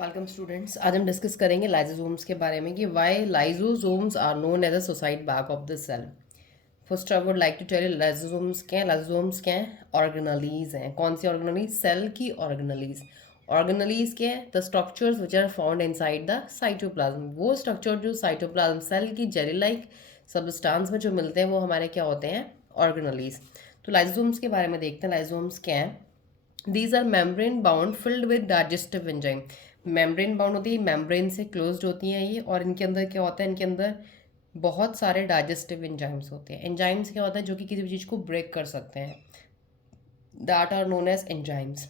Welcome students. आज हम discuss करेंगे लाइजोसोम्स के बारे में कि why lysosomes are known as a suicide bag of the cell. First I would like to tell you lysosomes क्या है। लाइजोसोम्स क्या है? ऑर्गेनलीज हैं। कौन सी ऑर्गेनलीज? सेल की ऑर्गेनलीज। ऑर्गेनलीज क्या है? The structures which are found inside the cytoplasm. वो स्ट्रक्चर जो साइटोप्लाज्म सेल की जेली लाइक सबस्टांस में जो मिलते हैं वो हमारे क्या होते हैं? ऑर्गेनलीज। तो लाइजोसोम्स के बारे में देखते हैं। लाइजोसोम्स क्या है? These are membrane bound filled with digestive enzyme. Membrane bound होती है, मेम्ब्रेन से क्लोज्ड होती हैं ये, और इनके अंदर क्या होता है? इनके अंदर बहुत सारे डाइजेस्टिव एंजाइम्स होते हैं। एंजाइम्स क्या होता है? जो कि किसी भी चीज़ को ब्रेक कर सकते हैं। That are known as enzymes.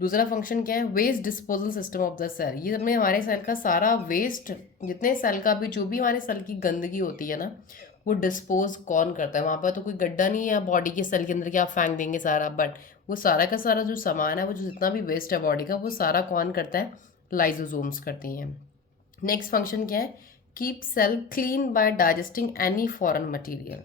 दूसरा फंक्शन क्या है? Waste disposal system of the cell. ये हमें हमारे सेल का सारा वेस्ट, जितने सेल का भी जो भी हमारे सेल की गंदगी होती है ना, वो डिस्पोज कौन करता है? वहाँ पर तो कोई गड्ढा नहीं है बॉडी के सेल के अंदर कि आप फेंक देंगे सारा, बट वो सारा का सारा जो सामान है, वो जो जितना भी वेस्ट है बॉडी का, वो सारा कौन करता है? लाइजोसोम्स करती हैं। नेक्स्ट फंक्शन क्या है? Keep cell clean by digesting any foreign material.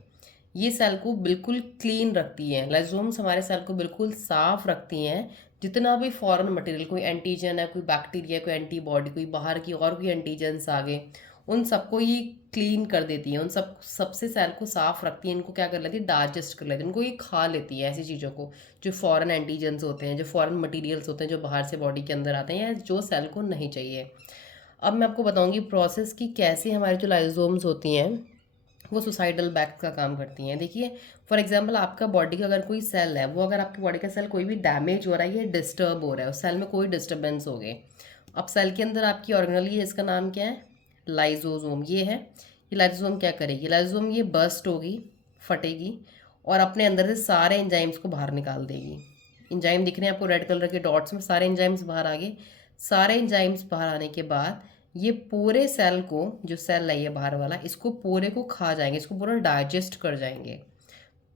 ये सेल को बिल्कुल क्लीन रखती हैं। लाइजोम्स हमारे सेल को बिल्कुल साफ रखती हैं। जितना भी फॉरेन मटेरियल, कोई एंटीजन है, कोई बैक्टीरिया, कोई एंटीबॉडी, कोई बाहर की और कोई एंटीजन्स आ गए, उन सबको ये क्लीन कर देती है। उन सबसे सेल को साफ रखती है। इनको क्या कर लेती है? डाइजेस्ट कर लेती है। इनको ये खा लेती है ऐसी चीज़ों को जो फॉरेन एंटीजन्स होते हैं, जो फॉरेन मटेरियल्स होते हैं, जो बाहर से बॉडी के अंदर आते हैं या जो सेल को नहीं चाहिए। अब मैं आपको बताऊंगी प्रोसेस की कैसे हमारे जो लाइजोम्स होती हैं वो सुसाइडल बैग का काम करती हैं। देखिए, फॉर एग्जांपल आपका बॉडी का अगर कोई सेल है, वो अगर आपकी बॉडी का सेल कोई भी डैमेज हो रहा है या डिस्टर्ब हो रहा है, उस सेल में कोई डिस्टर्बेंस हो गए, अब सेल के अंदर आपकी ऑर्गेनली है, इसका नाम क्या है? लाइजोसोम। ये है। ये लाइजोसोम क्या करेगी? लाइजोसोम ये बर्स्ट होगी, फटेगी, और अपने अंदर से सारे एंजाइम्स को बाहर निकाल देगी। एंजाइम दिख रहे हैं आपको रेड कलर के डॉट्स में, सारे एंजाइम्स बाहर आ गए। सारे एंजाइम्स बाहर आने के बाद ये पूरे सेल को, जो सेल है ये बाहर वाला, इसको पूरे को खा जाएंगे, इसको पूरा डाइजेस्ट कर जाएंगे।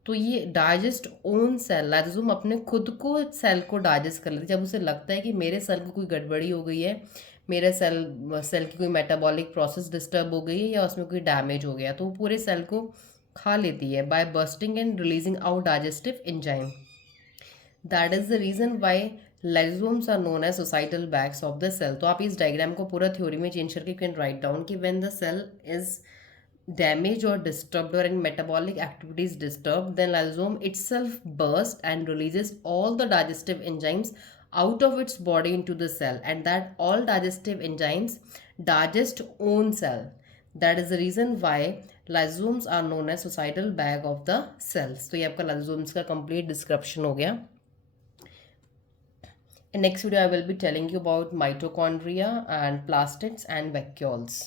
तो ये डाइजेस्ट ओन सेल, लाइजोसोम अपने खुद को सेल को डाइजेस्ट कर लेते हैं। जब उसे लगता है कि मेरे सेल को कोई गड़बड़ी हो गई है, मेरे सेल सेल की कोई मेटाबॉलिक प्रोसेस डिस्टर्ब हो गई है या उसमें कोई डैमेज हो गया, तो वो पूरे सेल को खा लेती है by bursting and releasing out digestive enzyme. That is the reason why lysosomes are known as suicidal bags of the cell. तो आप इस डायग्राम को पूरा थ्योरी में चेंज करके कैन राइट डाउन कि when the cell is damaged or disturbed or any metabolic activities disturbed, then lysosome itself bursts and releases all the digestive enzymes out of its body into the cell, and that all digestive enzymes digest own cell. That is the reason why lysosomes are known as suicidal bag of the cells. तो ये आपका lysosomes का complete description हो गया. In next video I will be telling you about mitochondria and plastids and vacuoles.